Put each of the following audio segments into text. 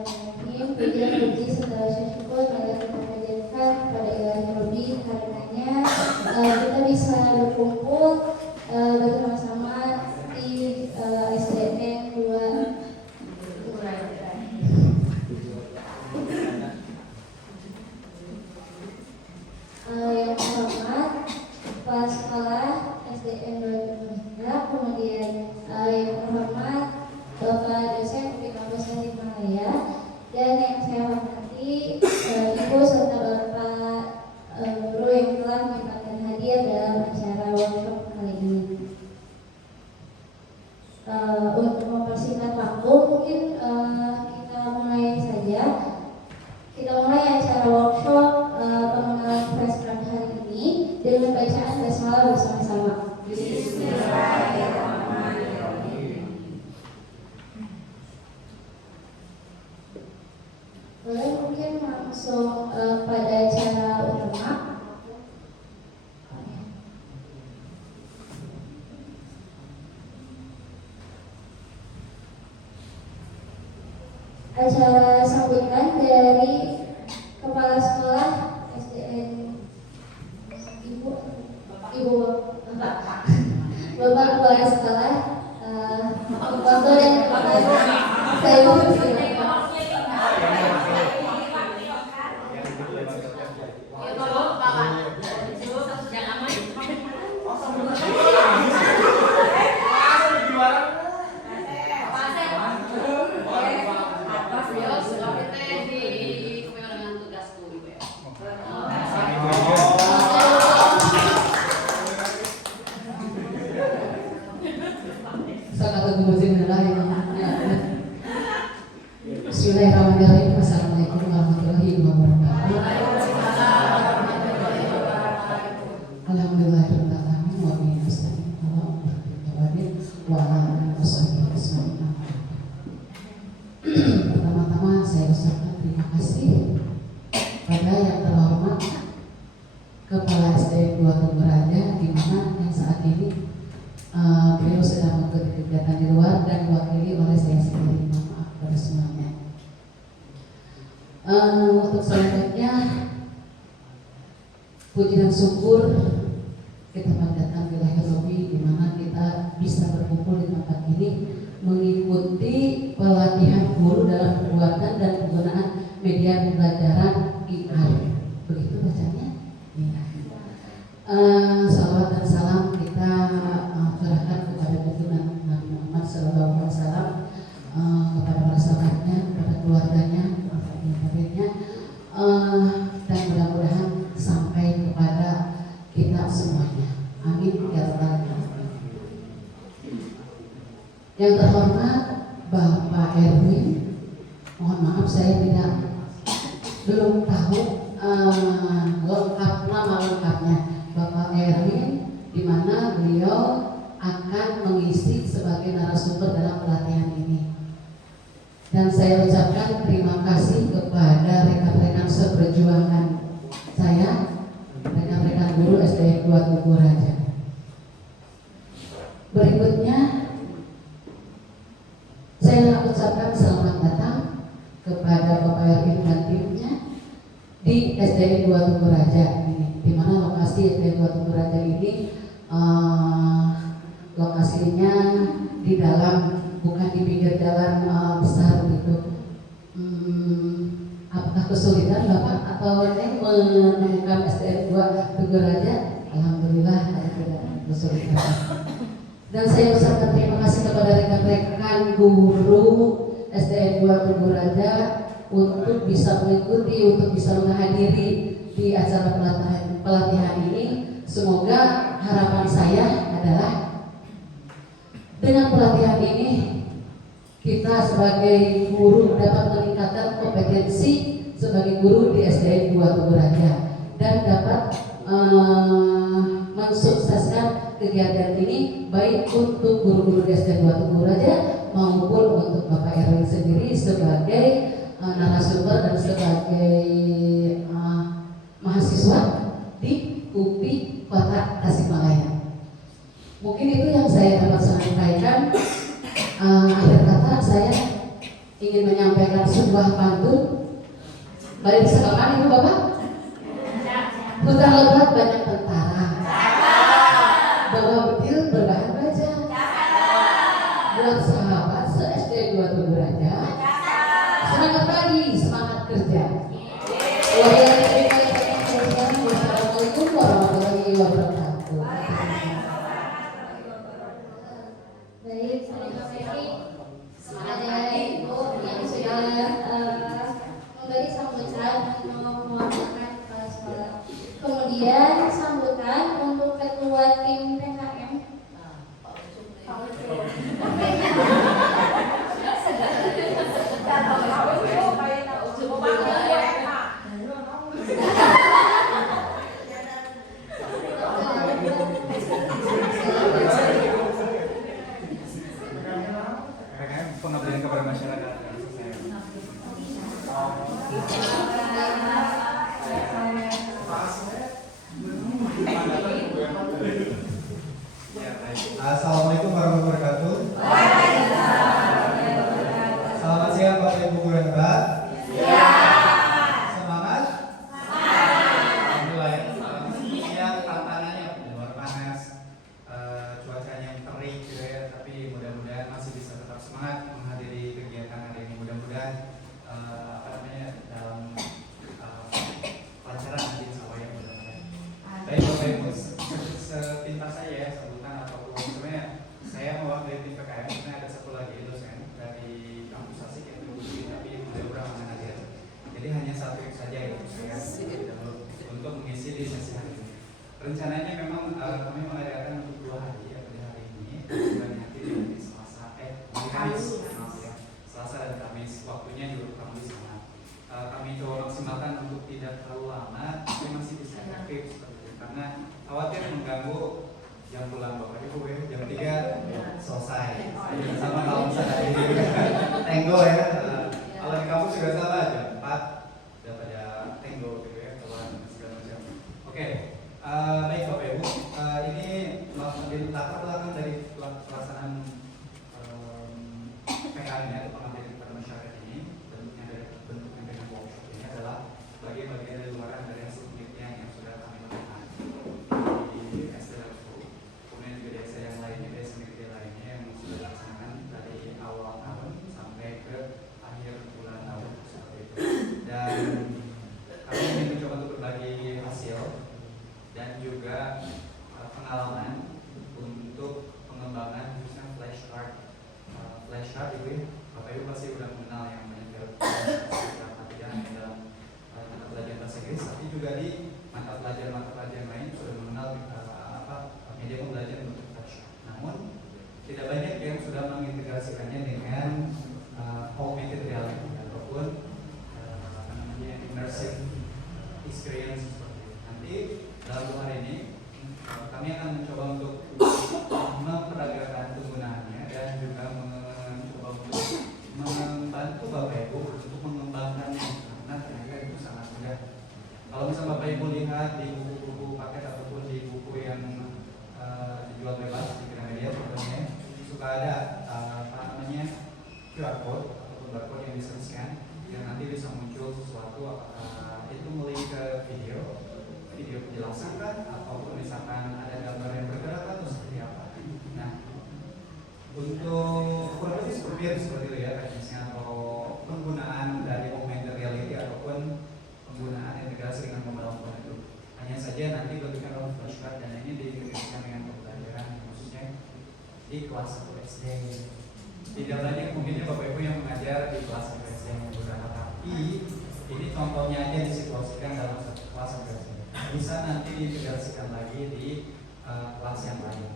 Bismillahirrahmanirrahim. Puji serta syukur marilah kita panjatkan kepada Ilahi Rabbi, karenanya kita bisa berkumpul bersama-sama di SDN 2 yang terhormat Kepala Sekolah SDN 2 kemudian yang terhormat Bapak Dosen UPI Kampus Tasikmalaya, dan yang saya hormati Ibu serta Bapak guru yang telah menyempatkan hadir dalam acara workshop kali ini. Untuk mempersingkat waktu, mungkin kita mulai saja. Kita mulai acara workshop pengenalan fresh grad hari ini dengan bacaan basmalah bersama-sama. Bismillahirrahmanirrahim. Boleh mungkin langsung pada acara utama. Acara sambutan dari Kepala Sekolah SDN Bapak Kepala Sekolah Foto dan saya Bismillahirrahmanirrahim. Assalamualaikum warahmatullahi wabarakatuh. Alhamdulillahirabbil alamin wa bihi nasta'in wa ala alihi wasallam. Pertama-tama saya ucapkan terima kasih pada yang terhormat Kepala SDN 2 Tugu Raja, di mana yang saat ini beliau sedang mengikuti kegiatan di luar dan diwakili oleh saya sendiri. Maaf pada semuanya. Untuk selanjutnya, puji dan syukur kita panjatkan Ilahi Rabbi, di mana kita bisa berkumpul di tempat ini mengikuti pelatihan guru dalam pembuatan dan penggunaan media pembelajaran IR. Begitu bacanya? Ya. Salawat dan salam kita curahkan kepada junjungan Nabi Muhammad SAW, kepada para sahabatnya, kepada keluarganya, dan mudah-mudahan sampai kepada kita semuanya. Amin ya rabbal alamin. Yang terhormat Bapak Erwin, mohon maaf saya belum tahu nama lengkapnya. Bapak Erwin, di mana beliau akan mengisi sebagai narasumber dalam pelatihan ini. Dan saya ucapkan terima kasih kepada rekan-rekan seperjuangan saya, rekan-rekan guru SDN 2 Tugu Raja. Berikutnya, saya ucapkan selamat datang kepada Bapak Erwin dan timnya di SDN 2 Tugu Raja ini, di mana lokasi SDN 2 Tugu Raja ini lokasinya di dalam, bukan di pinggir jalan besar gitu. Apakah kesulitan Bapak atau menemukan SDN 2 Tugu Raja? Alhamdulillah tidak kesulitan. Dan saya ucapkan terima kasih kepada rekan-rekan guru SDN 2 Tugu Raja untuk bisa mengikuti, untuk bisa menghadiri di acara pelatihan ini. Semoga harapan saya adalah dengan pelatihan ini kita sebagai guru dapat meningkatkan kompetensi sebagai guru di SDN 2 Tugu Raja dan dapat mensukseskan kegiatan ini baik untuk guru-guru di SDN 2 Tugu Raja maupun untuk Bapak Erwin sendiri sebagai narasumber dan sebagai mahasiswa di UPI Kota Tasikmalaya. Mungkin itu yang saya dapat sampaikan. Akhir kata saya ingin menyampaikan sebuah pantun. Mari bersama Ibu Bapak. Hutan lebat banyak tentara, bawa betil berbahan baja. Buat sahabat se-SD 2 Tugu Raja, semangat pagi, semangat kerja. Wassalamualaikum warahmatullahi wabarakatuh. Baik, terima kasih kepada Ibu yang sudah memberi sambutan untuk mewakilkan kepala sekolah. Kemudian sambutan untuk ketua tim PKM. Pengabdian kepada masyarakat. Assalamualaikum warahmatullahi wabarakatuh. Selamat siang Bapak Ibu guru yang hebat. Semangat. Alhamdulillah ya. Siang tantangannya di luar panas, cuacanya yang terik gitu ya, tapi mudah-mudahan masih bisa tetap semangat menghadiri kegiatan hari ini. Mudah-mudahan dalam pelajaran nanti insya Allah ya, mudah-mudahan. Baik Bapak Ibu, sepintas saya ya sambutan ataupun sebenarnya saya mewakili tim PKM. Sebenarnya ada satu lagi dosen dari kampus Asik yang terhubung tapi mudah-mudahan mana hadir. Jadi hanya satu saja yang saya untuk mengisi di sesi hari ini. Rencananya memang kami mengadakan untuk 2 hari ya, pada hari ini dan nanti di hari Selasa di Kamis, maaf ya, Selasa dan Kamis. Waktunya juga kurang lebih sama. Kami coba maksimalkan untuk tidak terlalu lama, tapi masih bisa efektif seperti itu. Karena khawatir mengganggu jam pulang Bapak Ibu ya, jam 3 selesai. Sama kalau misalnya di Tenggo ya, kalau di kampus juga salah jam 4 udah pada Tenggo gitu ya, keluar segala macam. Oke, baik Bapak Ibu, ini latar belakang dari pelaksanaan PKM ya, pengabdian kepada masyarakat ini, bentuknya dengan workshop ini adalah bagian-bagian dari luaran dari hasil penelitian yang sudah kami lakukan di SDL, kemudian juga di SDL yang lainnya, di SDL lainnya yang sudah dilaksanakan dari awal tahun sampai ke akhir bulan tahun seperti itu. Dan kami ingin mencoba untuk berbagi hasil dan juga pengalaman untuk pengembangan khususnya flashcard. Flashcard itu ya, Bapak Ibu pasti sudah mengenal yang banyak tidak hanya dalam mata pelajaran bahasa Inggris, tapi juga di mata pelajaran lain sudah mengenal media pembelajaran untuk flashcard. Namun tidak banyak yang sudah mengintegrasikannya dengan augmented reality ataupun immersive experience seperti itu. Nanti dalam 2 hari ini kami akan mencoba untuk memperdagangkan penggunaannya dan juga mencoba untuk membantu Bapak Ibu untuk mengembangkannya, karena ternyata itu sangat mudah. Kalau misalnya Bapak Ibu lihat di buku-buku paket ataupun di buku yang dijual bebas di Gramedia contohnya, suka ada QR code ataupun barcode yang bisa di-scan yang nanti bisa muncul sesuatu, apakah itu melalui ke video penjelasan kan, ataupun misalkan ada gambar yang bergerak atau seperti apa. Nah, untuk kurang lebih seperti itu ya teknisnya, atau penggunaan dari augmented reality ataupun penggunaan integrasi dengan pemodal itu. Hanya saja nanti bentuknya kalau flashcard dan ini diintegrasikan dengan pembelajaran khususnya di kelas 1 SD. Tidak banyak mungkinnya Bapak Ibu yang mengajar di kelas 1 SD yang beberapa, tapi ini contohnya aja disituasikan dalam satu kelas 1 SD. Bisa nanti diintegrasikan lagi di kelas yang lain.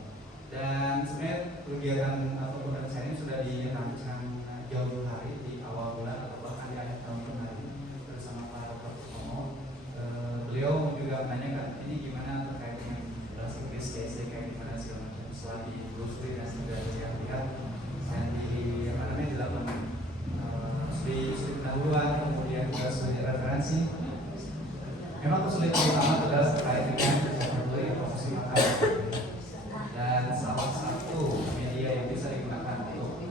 Dan sebenarnya kegiatan ataupun rencana ini sudah dirancang jauh hari di awal bulan atau bahkan di akhir tahun kemarin bersama Pak Dr. Sutomo. Beliau juga menanyakan ini gimana terkait dengan bahasa Inggris PSD kayak gimana segala macam. Setelah ditelusuri dan sudah lihat dan dilakukan studi pendahuluan, kemudian juga studi referensi. Memang kesulitan utama adalah terkait dengan proses makanan. Dan salah satu media yang bisa digunakan untuk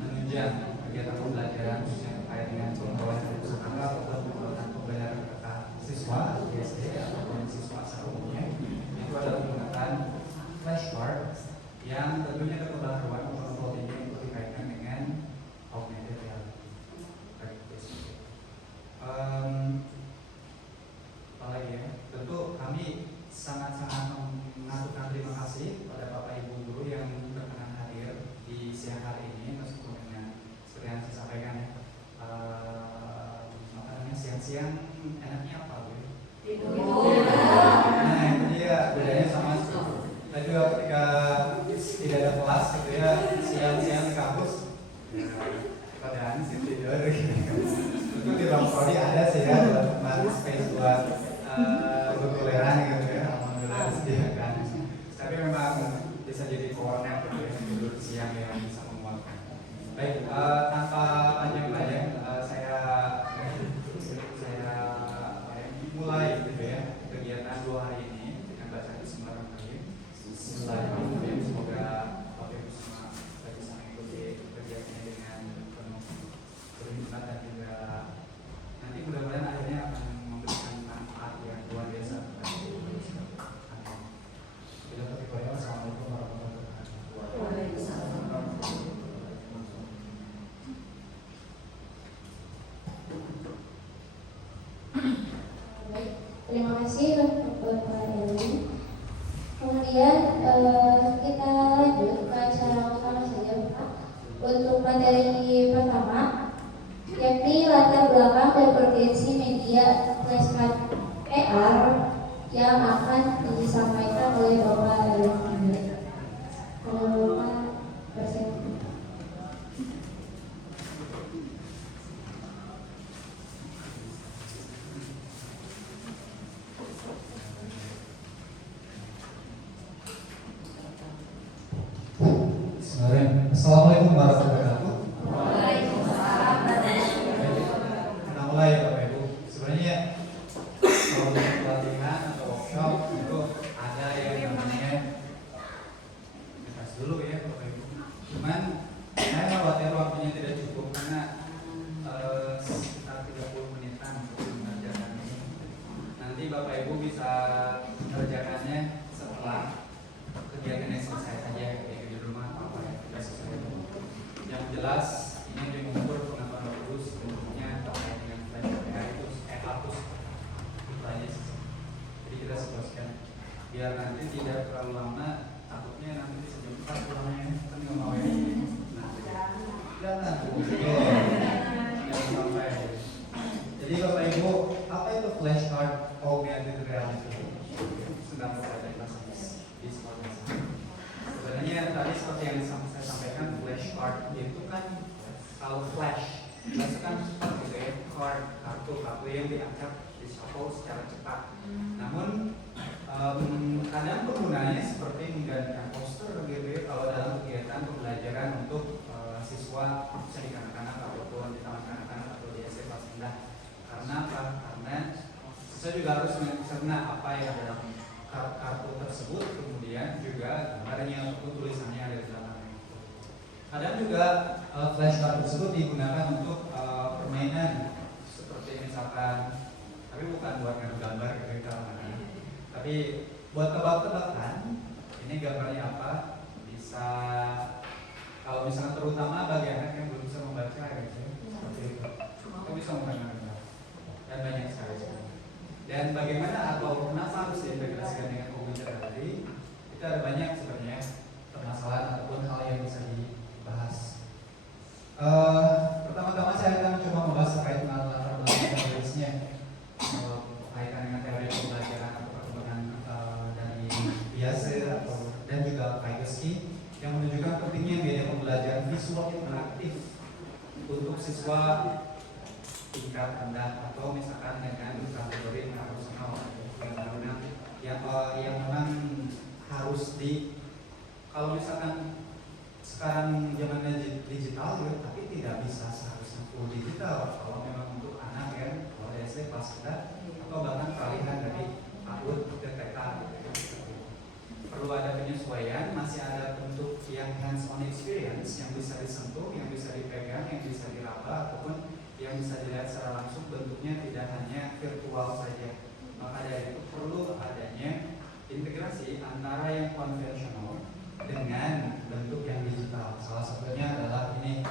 menunjang kegiatan pembelajaran siang enaknya apa Bu? Tidur. Nah itu dia bedanya sama tadi ketika tidak ada kelas gitu ya, siang-siang di kampus padahal sih tidur gitu. Itu di ruang prodi ada sih ya tempat space buat berkuliahan gitu ya, alhamdulillah disediakan. Tapi memang bisa jadi corner gitu ya, tidur siang yang bisa menguatkan. Baik, tanpa panjang-panjang saya mulai gitu ya kegiatan 2 hari ini dengan baca Bismillahirrahmanirrahim. Bismillahirrahmanirrahim. Semoga Bapak Ibu semua bisa mengikuti kegiatannya dengan penuh berhikmat dan juga nanti mudah-mudahan akhirnya akan memberikan manfaat yang luar biasa kepada kita. Amin. Bila tertiba, Assalamualaikum warahmatullahi wabarakatuh. Waalaikumsalam. Terima kasih Bapak Erwin. Kemudian kita lanjut ke acara utama saja Bapak. Untuk materi pertama, yakni latar belakang dan urgensi media flashcard PR yang akan disampaikan oleh Bapak Erwin. Kalau Bapak present. Assalamualaikum warahmatullahi wabarakatuh. Waalaikumsalam. Kita mulai ya Bapak Ibu. Sebenarnya kalau untuk pelatihan atau workshop itu ada yang namanya dulu ya Bapak Ibu. Cuman saya khawatir waktunya tidak cukup karena sekitar 30 menitan untuk mengerjakan ini. Nanti Bapak Ibu bisa mengerjakannya setelah kegiatannya selesai saja di rumah apa ya kita selesai. Yang jelas ini mengukur pengetahuan bagus tentunya terkait dengan flashcard itu hapus itu aja sih. Jadi kita sesuaikan biar nanti tidak terlalu lama, takutnya nanti bisa jam 4 pulangnya kan nggak mau ya. Nah, jangan sampai. Jadi Bapak Ibu, apa itu flashcard augmented reality? Sedang berada di masa di sekolah. Sebenarnya tadi seperti yang saya sampaikan, flashcard itu kan kalau flash itu kan gitu ya, kartu yang diangkat di shuffle secara cepat. Namun kadang penggunanya seperti menggantikan poster gitu ya, kalau dalam kegiatan pembelajaran untuk siswa bisa di kanak-kanak ataupun di taman kanak-kanak atau di SD kelas rendah. Karena apa? Karena siswa juga harus mencerna apa yang dalam kartu tersebut, kemudian juga gambarnya ataupun tulisannya ada di dalamnya. Kadang juga flashcard tersebut digunakan untuk permainan seperti misalkan, tapi bukan buat gambar gitu, tapi buat tebak-tebakan. Ini gambarnya apa? Bisa kalau misalnya terutama bagi anak yang belum bisa membaca gitu, seperti itu. Kita bisa membaca dan banyak sekali. Dan bagaimana atau kenapa harus diintegrasikan dengan augmented reality? Itu ada banyak sebenarnya permasalahan ataupun hal yang bisa dibahas. Pertama-tama saya akan coba membahas terkait dengan latar belakang teorisnya, kaitan dengan teori pembelajaran atau perkembangan dari Piaget dan juga Vygotsky yang menunjukkan pentingnya media pembelajaran visual interaktif untuk siswa tingkat rendah atau misalkan dengan kategori profesional yang memang harus kalau misalkan sekarang zamannya digital ya, tapi tidak bisa seharusnya full digital kalau memang untuk anak ya, kalau SD kelas rendah atau bahkan peralihan dari PAUD ke TK gitu ya. Perlu ada penyesuaian, masih ada bentuk yang hands on experience yang bisa disentuh, yang bisa dipegang, yang bisa diraba ataupun yang bisa dilihat secara langsung, bentuknya tidak hanya virtual saja. Maka dari itu perlu adanya integrasi antara yang konvensional dengan bentuk yang digital. Salah satunya adalah ini.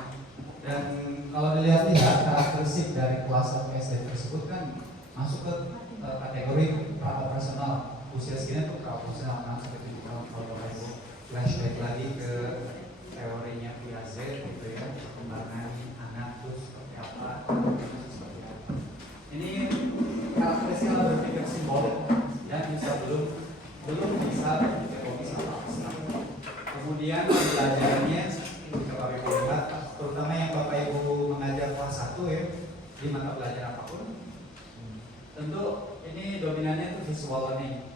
Dan kalau dilihat-lihat karakteristik dari kelas atau SD tersebut kan masuk ke kategori pra-operasional. Usia segini untuk pra-operasional 6 sampai 7 tahun. Kalau Bapak Ibu flashback lagi ke teorinya Piaget gitu ya, perkembangan anak terus seperti apa. Ini apapun. Tentu ini dominannya itu visual learning,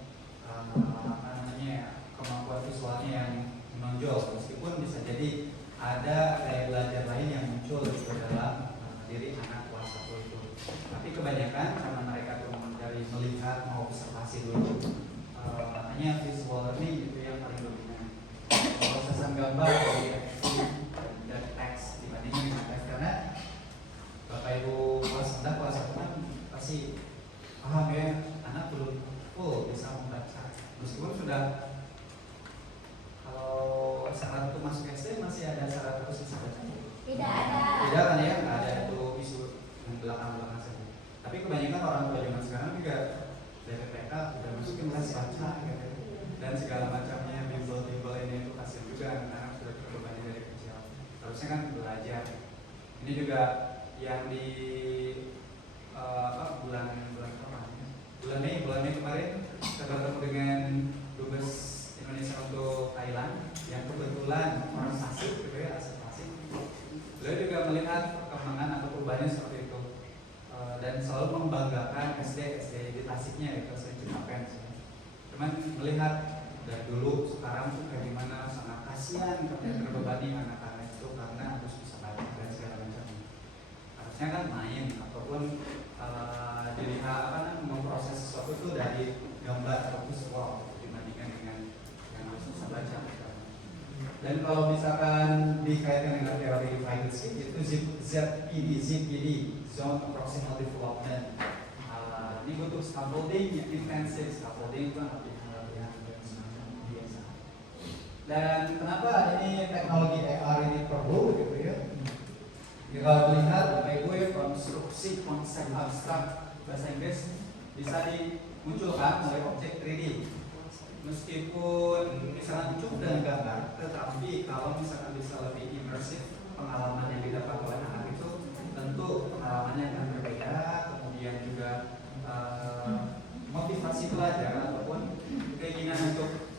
kemampuan visualnya yang menonjol, meskipun bisa jadi ada gaya belajar lain yang muncul juga dalam diri anak kelas 1 itu. Tapi kebanyakan karena mereka tuh dari melihat mau observasi dulu, hanya visual learning itu yang paling dominan. Proses gambar dan teks dibandingin dengan teks, karena Bapak Ibu kelas 6 kelas 1 kan pasti paham ya, anak belum full bisa membaca, meskipun sudah kalau syarat itu masuk SD masih ada syarat harus bisa baca. Tidak ada. Tidak kan ya, nggak ada itu isu yang belakang-belakang saja. Tapi kebanyakan orang tua zaman sekarang juga dari TK udah masukin kelas baca gitu. Dan segala macamnya bimbel-bimbel ini itu kasihan juga anak-anak sudah terbebani dari kecil. Harusnya kan belajar. Ini juga yang di bulan Mei kemarin kita bertemu dengan dubes Indonesia untuk Thailand yang kebetulan orang Tasik gitu ya, asal Tasik. Beliau juga melihat perkembangan atau perubahannya seperti itu, dan selalu membanggakan SD di Tasiknya itu saya ceritakan. Cuman melihat dari dulu sekarang tuh kayak gimana, sangat kasihan karena terbebani anak-anak itu karena harus bisa baca dan segala macamnya. Harusnya kan main ataupun dilihat memproses sesuatu itu dari gambar atau visual dibandingkan dengan yang harus bisa baca. Dan kalau misalkan dikaitkan dengan teori Vygotsky itu ZPD, Zone of Proximal Development. Ini butuh scaffolding yang intensif, scaffolding itu latihan dan semacam biasa. Dan kenapa ini teknologi AR ini perlu gitu ya? Ya, kalau melihat Bapak Ibu ya, konstruksi konsep abstrak bahasa Inggris bisa dimunculkan oleh objek 3D. Meskipun misalnya cukup dengan gambar, tetapi kalau misalkan bisa lebih imersif, pengalaman yang didapat oleh anak itu tentu pengalamannya akan berbeda. Kemudian juga motivasi belajar ataupun keinginan untuk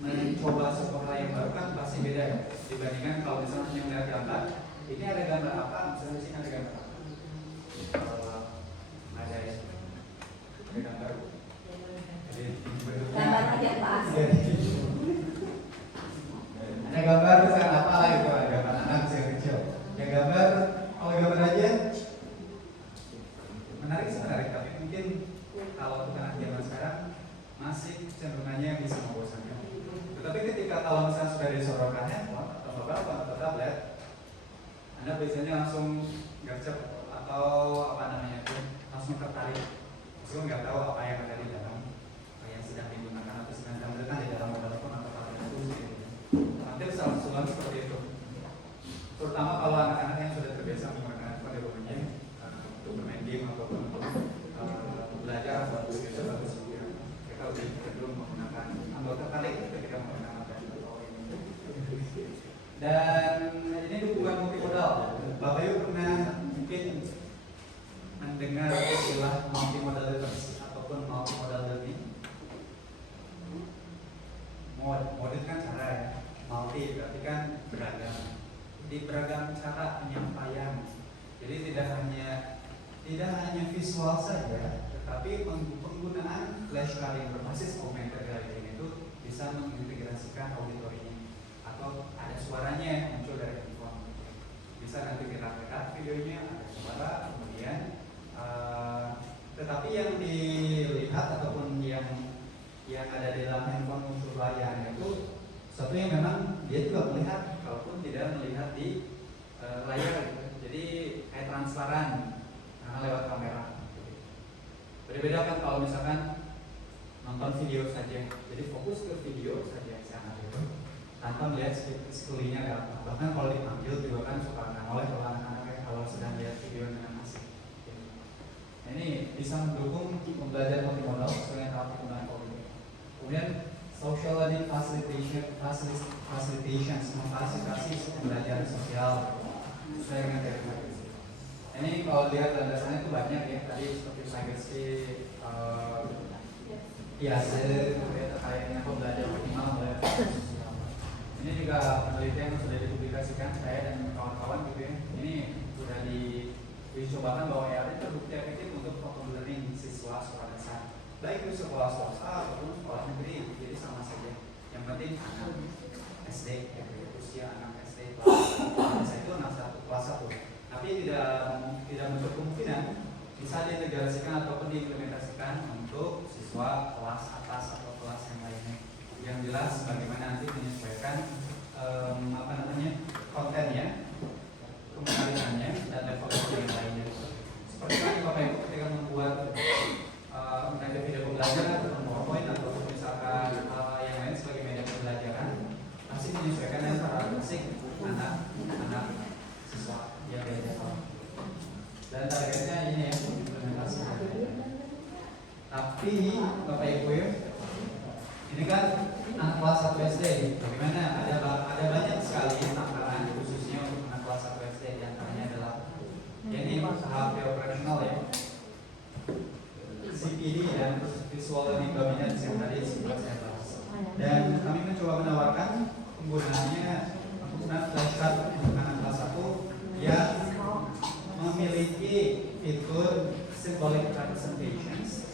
mencoba sesuatu hal yang baru kan pasti beda ya, dibandingkan kalau misalnya hanya melihat gambar. Ini ada gambar apa? Misalnya di sini ada gambar apa? Ada ya. Ada gambar. Jadi Gambar tidak pas. ada gambar misalnya apa lah itu, ada gambar anak kecil. Ya gambar, kalau gambar aja menarik sih menarik, tapi mungkin kalau anak zaman sekarang masih cenderungannya bisa membosankan. Tetapi ketika kalau misalnya sudah disodorkan handphone atau mobile phone atau tablet, Anda biasanya langsung gercep atau apa namanya itu langsung tertarik, meskipun nggak tahu apa yang ada di dalam, yang sedang digunakan atau sedang ditampilkan di dalam mobile phone atau tablet itu sendiri. Nanti usulan seperti itu, terutama kalau anak-anak yang sudah terbiasa menggunakan handphone di rumahnya untuk bermain game ataupun untuk belajar atau belajar bagus, mereka lebih cenderung menggunakan atau tertarik ketika menggunakan handphone. Dan ini dukungan multimodal. Bapak Ibu pernah mungkin mendengar istilah multimodal literacy ataupun multimodal learning? Mode kan cara ya, multi berarti kan beragam. Jadi beragam cara penyampaian. Jadi tidak hanya visual saja, tetapi penggunaan flash card yang berbasis augmented reality itu bisa mengintegrasikan auditorinya, atau ada suaranya muncul dari handphone. Bisa nanti kita rekat videonya, ada suara, kemudian tetapi yang dilihat ataupun yang ada di dalam handphone muncul layarnya itu satu yang memang dia juga melihat, kalaupun tidak melihat di layar gitu. Jadi kayak transparan karena lewat kamera. Berbeda kan kalau misalkan nonton video saja, jadi fokus ke video saja sangat itu, tanpa melihat sekelilingnya ada apa. Bahkan kalau dipanggil juga kan suka noleh kalau anak-anak kalau sedang lihat video dengan asik. Nah, ini bisa mendukung pembelajaran multimodal sesuai dengan penggunaan kognitif. Kemudian social learning facilitation, memfasilitasi pembelajaran sosial sesuai dengan teori. Ini kalau lihat landasannya itu banyak ya, tadi seperti Vygotsky, Piaget, terkait dengan pembelajaran optimal sosial. Ini juga penelitian yang sudah dipublikasikan saya dan kawan-kawan gitu ya. Ini sudah dicobakan bahwa AI terbukti efektif untuk open learning siswa sekolah dasar, baik itu sekolah swasta ataupun sekolah negeri, jadi sama saja. Yang penting anak SD, usia anak SD kelas itu anak kelas 1. Tapi tidak menutup kemungkinan bisa diintegrasikan ataupun diimplementasikan untuk siswa kelas atas atau kelas yang lainnya. Yang jelas bagaimana nanti menyesuaikan kontennya, kemungkinannya dan level yang lainnya. Seperti tadi Bapak Ibu ketika membuat video pembelajaran atau PowerPoint atau misalkan yang lain sebagai media pembelajaran, pasti menyesuaikan dengan karakteristik anak siswa yang beda. Dan targetnya ini ya, implementasi. Tapi Bapak Ibu ya, ini kan anak kelas 1 SD, bagaimana ada banyak sekali tantangan khususnya untuk anak kelas 1 SD, diantaranya adalah ini tahap operasional ya, CPD dan visual learning dominance yang tadi sudah saya bahas. Dan kami mencoba menawarkan penggunaannya penggunaan flashcard untuk anak kelas 1 yang memiliki fitur symbolic representations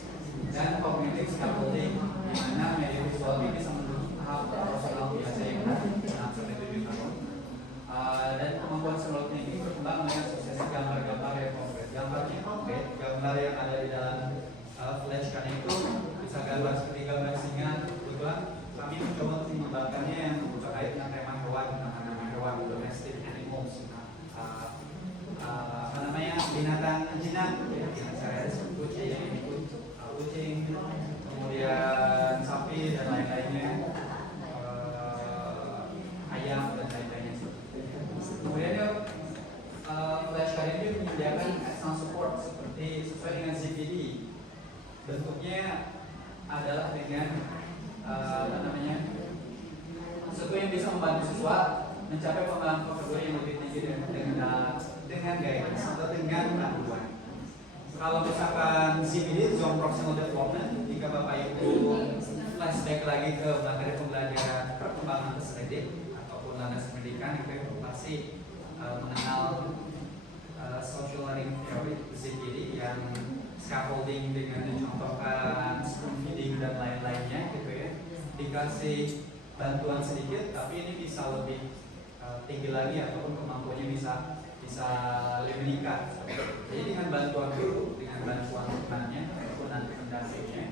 dan cognitive scaffolding, di mana media visual ini bisa mendukung tahap operasional biasa yang ada 6-7 tahun. Dan kemampuan symbolic ini berkembang dengan suksesi gambar-gambar yang konkret. Gambarnya konkret, gambar yang ada di dalam flashcard itu bisa gambar seperti gambar singa. Kebetulan kami mencoba untuk mengembangkannya yang terkait dengan tema hewan, nama hewan domestic animals, binatang jinak, yang saya sebut kucing, kemudian sapi dan lain-lainnya, ayam dan lain-lainnya. Kemudian flashcard ini menyediakan external support seperti sesuai dengan ZPD. Bentuknya adalah dengan sesuatu yang bisa membantu siswa mencapai pemahaman prosedur yang lebih tinggi dengan guidance atau dengan panduan. Kalau misalkan ZPD, Zone Proximal Development, jika Bapak Ibu flashback lagi ke materi pembelajaran perkembangan peserta ataupun landas pendidikan, itu pasti mengenal social learning theory ZPD yang scaffolding dengan mencontohkan spoon feeding dan lain-lainnya gitu ya. Dikasih bantuan sedikit, tapi ini bisa lebih tinggi lagi ataupun kemampuannya bisa lebih meningkat. Jadi dengan bantuan dulu, dengan bantuan temannya ataupun nanti pendampingnya,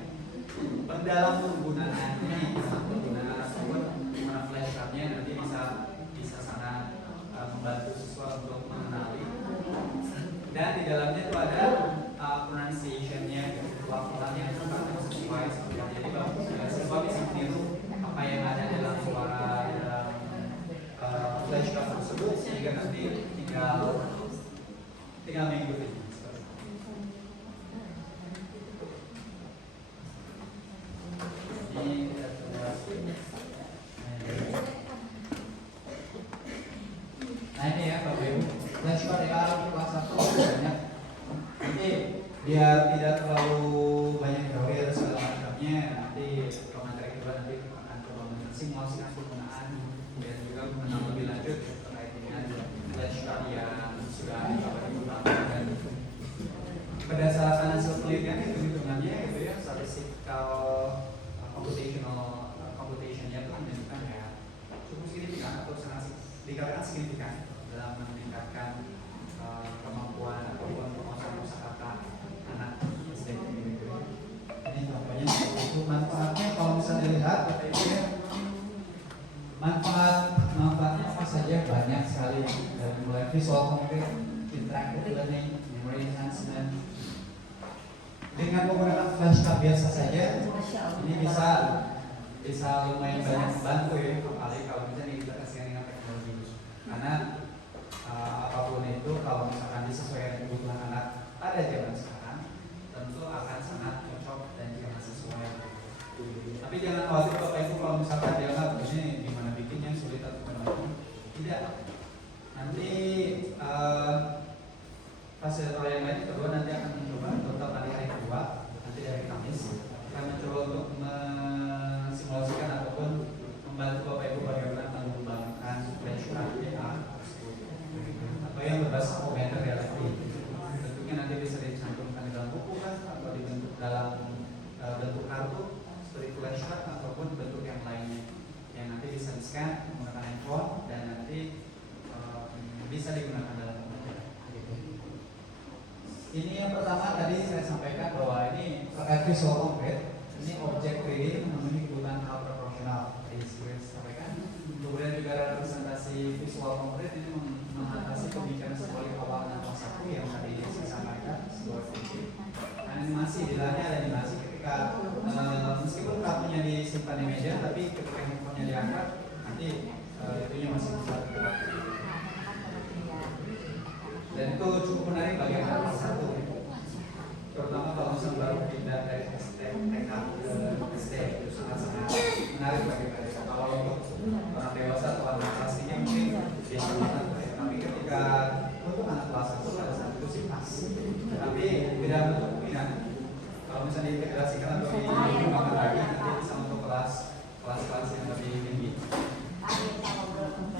mendalam penggunaannya, penggunaan ataupun penggunaan flashcardnya nanti bisa sangat membantu siswa untuk mengenali. Dan di dalamnya itu ada pronunciation-nya, pelafalannya sesuai. Jadi siswa bisa meniru apa yang ada dalam suara dalam flashcard tersebut, sehingga nanti tinggal mengikuti. Ini kita coba. Nah ini ya Bapak Ibu, flashcard yang kelas 1 banyak. Nanti biar tidak terlalu banyak teori dan segala macamnya, nanti materi kedua nanti akan coba mensimulasikan penggunaan dan juga mengenal lebih lanjut terkait dengan flashcard yang sudah dicoba digunakan dan berdasarkan hasil penelitian hitung-hitungannya itu ya, statistical computationnya itu menunjukkan ya cukup signifikan atau sangat dikatakan signifikan dalam meningkatkan kemampuan ataupun penguasaan kosakata anak SD gitu. Ini contohnya itu manfaatnya kalau misalnya dilihat ya, manfaatnya apa saja banyak sekali, dari mulai visual cognitive, interactive learning, memory enhancement. Dengan menggunakan flashcard biasa saja ini bisa lumayan banyak membantu ya, apalagi kalau misalnya kita kasihkan dengan teknologi. Karena apapun itu kalau misalkan disesuaikan dengan kebutuhan anak pada zaman sekarang, tentu akan sangat cocok dan juga sesuai. Tapi jangan khawatir Bapak Ibu kalau misalkan dianggap ini gimana bikinnya sulit atau gimana. Tidak. Nanti fasilitator yang lain kedua nanti akan mencoba total pada hari kedua, nanti dari Kamis akan mencoba untuk mensimulasikan ataupun membantu Bapak Ibu bagaimana mengembangkan flashcard atau yang berbasis augmented reality. yang pertama tadi saya sampaikan bahwa ini terkait visual concrete, ini objek 3D memenuhi kebutuhan hal proporsional tadi sudah sampaikan. Kemudian juga representasi visual concrete ini mengatasi pemikiran simbolik awal dan kelas 1 yang tadi saya sampaikan sebuah titik. Animasi, tidak hanya ada animasi ketika meskipun kartunya disimpan di meja, tapi ketika handphonenya diangkat nanti itunya masih bisa bergerak. Dan itu cukup menarik bagi anak kelas 1, terutama kalau misalnya baru pindah dari TK ke SD, itu sangat-sangat menarik bagi mereka. Kalau untuk orang dewasa atau anak kelas 3 mungkin biasa banget, tapi ketika untuk anak kelas 1 pada saat itu sih pas. Tapi tidak menutup kemungkinan kalau misalnya diintegrasikan atau dikembangkan lagi nanti bisa untuk kelas-kelas yang lebih tinggi.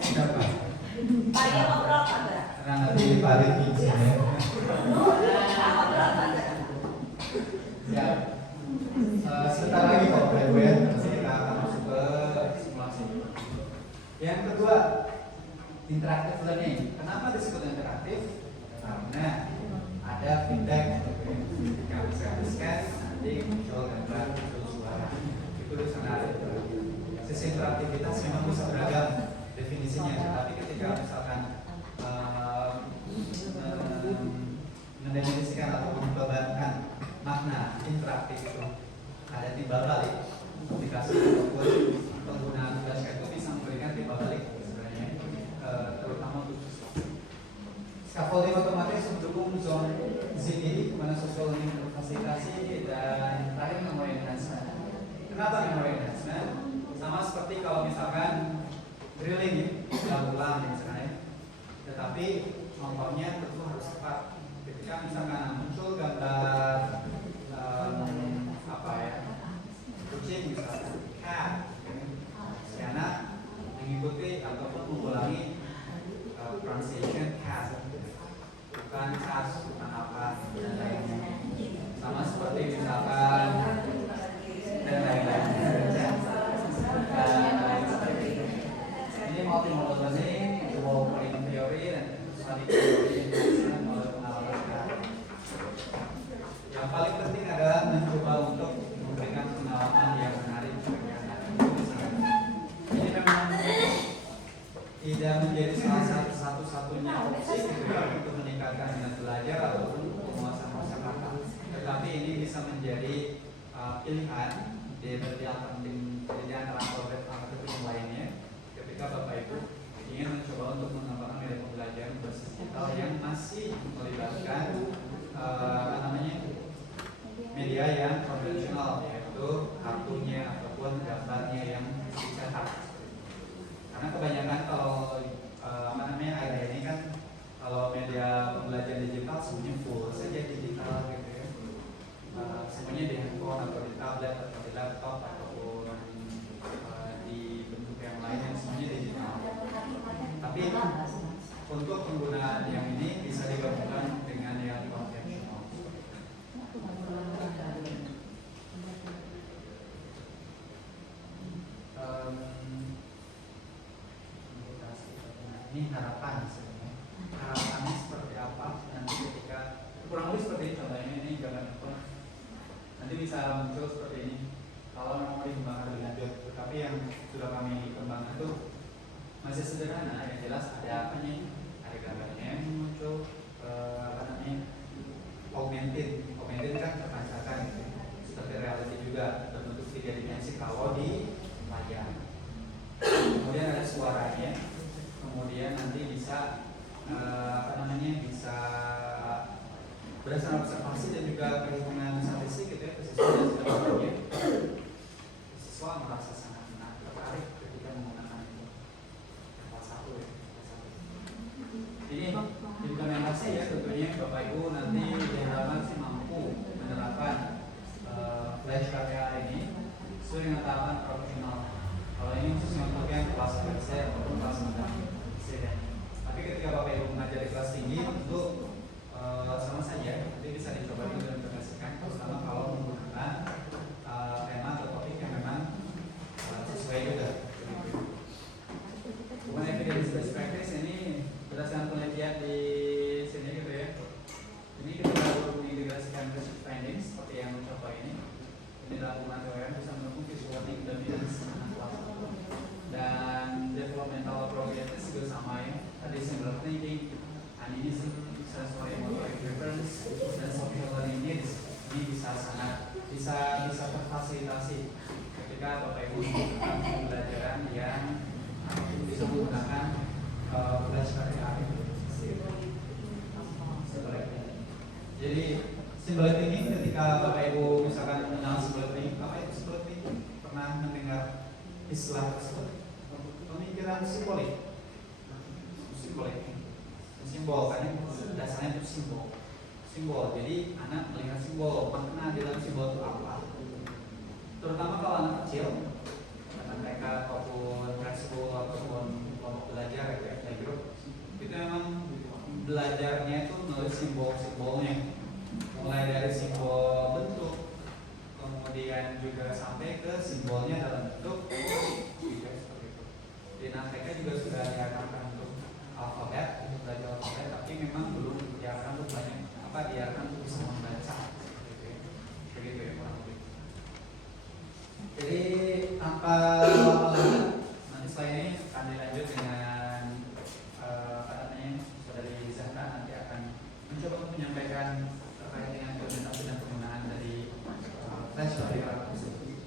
Siapa? Pagi ngobrol apa enggak? Karena nanti Pak Riki ya. Siap. Sebentar lagi kok Pak Ibu ya, nanti kita akan masuk ke simulasi. Yang kedua, interactive learning. Kenapa disebut interaktif? Karena ada feedback. Ketika bisa nanti muncul gambar, muncul suara. Itu di sana ada. Sisi interaktivitas memang bisa beragam definisinya, tetapi ketika misalkan mendefinisikan atau membebankan makna interaktif itu ada timbal balik aplikasi ataupun penggunaan flashcard itu bisa memberikan timbal balik sebenarnya, terutama untuk siswa. Scaffolding otomatis mendukung zone ZD, mana social learning terfasilitasi, dan terakhir memory enhancement. Kenapa memory enhancement? Sama seperti kalau misalkan drilling ya, ulang misalnya, tetapi contohnya tentu harus tepat. Ketika misalkan muncul gambar kucing misalkan, cat, si anak mengikuti ataupun mengulangi pronunciation cat, bukan cat, bukan apa dan lainnya. Sama seperti misalkan dan lain-lain. Ini multimodal learning, development theory dan study theory melalui pengalaman. Yang paling penting adalah mencoba untuk memberikan pengalaman yang menarik bagi anak. Ini memang tidak menjadi salah satu-satunya opsi untuk meningkatkan minat belajar ataupun penguasaan kosakata. Tetapi ini bisa menjadi pilihan di antara alternatif yang lainnya ketika Bapak Ibu ingin mencoba untuk mengembangkan media pembelajaran berbasis digital yang masih melibatkan media yang konvensional, yaitu kartunya ataupun gambarnya yang dicetak. Karena kebanyakan kalau area ini kan kalau media pembelajaran digital semuanya full saja digital gitu ya. Semuanya di handphone atau di tablet atau di laptop ataupun di bentuk yang lain yang semuanya digital. Tapi untuk penggunaan yang ini bisa digabungkan dengan yang konvensional. Ini harapan sebenarnya. Harapannya seperti apa nanti ketika kurang lebih seperti ini, contohnya ini gambar handphone. Nanti bisa muncul seperti ini kalau memang dikembangkan lebih lanjut. Tapi yang sudah kami kembangkan itu masih sederhana, yang jelas ada apa nih? Ada gambarnya yang muncul, augmented kan terpancarkan gitu. Seperti reality juga berbentuk 3 dimensi kalau di layar. Kemudian ada suaranya, kemudian nanti bisa bisa berdasarkan observasi dan juga perhitungan statistik gitu ya, siswa merasa sangat tertarik ketika menggunakan itu. Kelas 1 ya. Ini implementasi ya, tentunya Bapak Ibu nanti diharapkan sih mampu menerapkan flashcard ini sesuai dengan tahapan profesional. Kalau ini khusus untuk yang kelas BC ataupun kelas menengah. Tapi ketika Bapak Ibu mengajar di kelas tinggi, tentu sama saja nanti bisa dicoba diimplementasikan. bisa terfasilitasi ketika Bapak Ibu menggunakan pembelajaran yang bisa menggunakan berdasarkan arif. Jadi simbol ini ketika Bapak Ibu misalkan mengenal simbol ini, apa itu simbol ini? Pernah mendengar istilah tersebut? Pemikiran simbolik. Simbol kan dasarnya itu simbol. Jadi anak melihat simbol, makna dalam simbol itu apa? Terutama kalau anak kecil, anak mereka ataupun preschool ataupun kelompok belajar ya, playgroup, itu memang belajarnya itu menulis simbol-simbolnya, mulai dari simbol bentuk, kemudian juga sampai ke simbolnya dalam bentuk gitu, seperti itu. Di mereka juga sudah diajarkan untuk alfabet, untuk belajar alfabet, tapi memang belum diajarkan untuk banyak diajarkan untuk bisa membaca, begitu ya kurang lebih. Jadi tanpa nanti setelah ini akan dilanjut dengan Saudari Zahra nanti akan mencoba untuk menyampaikan terkait dengan implementasi dan penggunaan dari flash radar tersebut.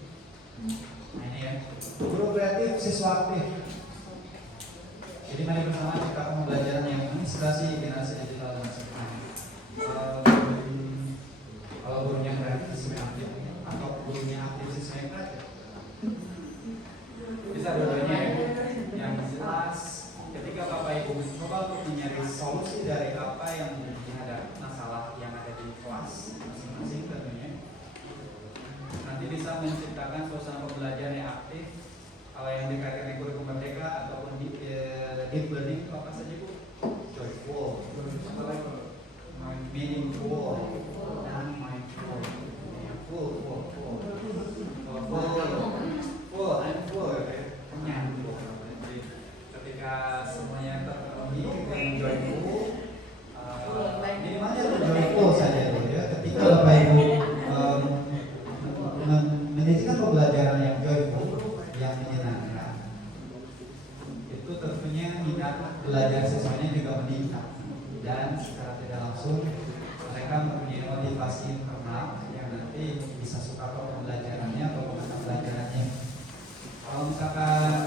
Nah ini ya, guru kreatif siswa aktif. Jadi mari bersama kita pembelajaran yang menginspirasi generasi digital dan sebagainya. Kalau gurunya kreatif siswa aktif atau gurunya aktif siswa yang kreatif, bisa dua-duanya ya. Yang jelas ketika Bapak Ibu mencoba untuk mencari solusi dari apa yang dihadapi masalah yang ada di kelas masing-masing tentunya, nanti bisa menciptakan suasana pembelajaran yang aktif. Kalau yang dikaitkan kurikulum merdeka ataupun deep learning apa saja Bu? Joyful, meaningful, dan mindful. Full, I'm full, kenyang. Jadi ketika semuanya terpenuhi dengan joyful, minimalnya itu joyful saja ya. Ketika Bapak Ibu menjadikan pembelajaran yang joyful, yang menyenangkan, itu tentunya minat belajar siswanya juga meningkat, dan secara tidak langsung mereka mempunyai motivasi internal yang nanti bisa suka ke pembelajarannya atau mata pelajarannya. Kalau misalkan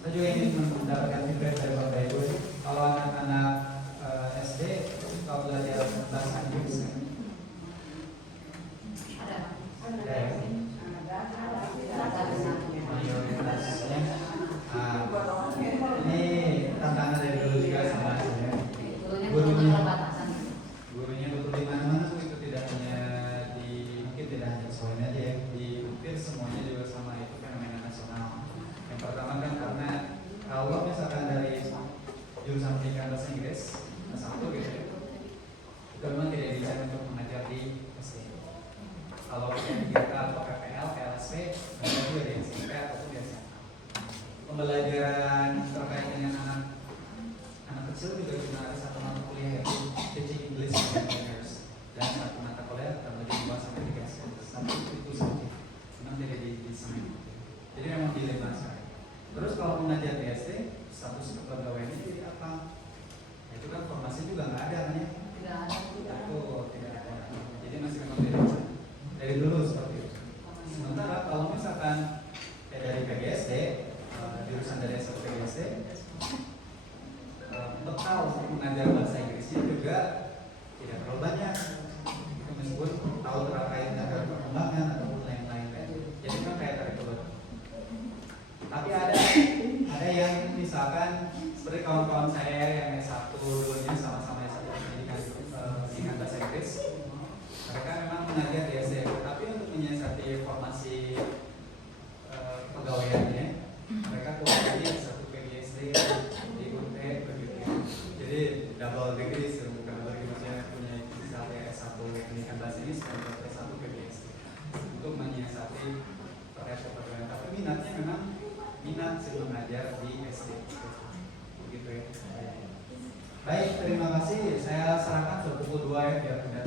saya juga ingin mendapatkan feedback dari Bapak Ibu, kalau anak-anak SD kalau belajar bahasa Inggris ada ya? Mayoritasnya. Ini tantangan dari dulu juga sama ya. Gurunya betul di mana-mana itu tidak hanya mungkin tidak hanya soalnya aja ya, di hampir semuanya juga sama, itu fenomena nasional. Yang pertama kan karena kalau misalkan dari jurusan pendidikan bahasa Inggris S1 gitu ya, itu memang tidak bisa untuk mengajar di SD. Kalau kita atau PPL, PLSP, mereka juga di SMP ataupun di SMA. Pembelajaran terkait dengan anak kecil juga cuma ada satu mata kuliah yaitu teaching English to beginners, dan satu mata kuliah terlebih 2 sampai 3 semester. Satu itu saja, memang tidak didesain. Jadi memang dilema sekali. Terus kalau mengajar di SD, status kepegawaiannya jadi apa? Ya, itu kan formasi juga nggak ada kan ya? Tidak ada. Itu tidak ada. Jadi masih memang dari dulu seperti itu. Sementara kalau misalkan dari PGSD, jurusan dari S1 PGSD, bekal untuk mengajar bahasa Inggrisnya juga tidak terlalu banyak. Itu meskipun tahu terkait dengan perkembangan ataupun lain-lain. Jadi kan kayak tarik ulur. Tapi ada yang misalkan seperti kawan-kawan saya yang S1 dulunya sama-sama S1 pendidikan bahasa Inggris, mereka memang mengajar di SD, tapi untuk menyiasati formasi pegawaiannya, mereka kuliah di S1 PGSD, di UT, begitu. Jadi double degree, bukan double degree, maksudnya punya misalnya S1 pendidikan bahasa Inggris dan S1 PGSD untuk menyiasati terkait kepegawaian. Tapi minatnya memang minat mengajar di SD, begitu ya. Baik, terima kasih. Saya serahkan ke buku 2 ya biar tidak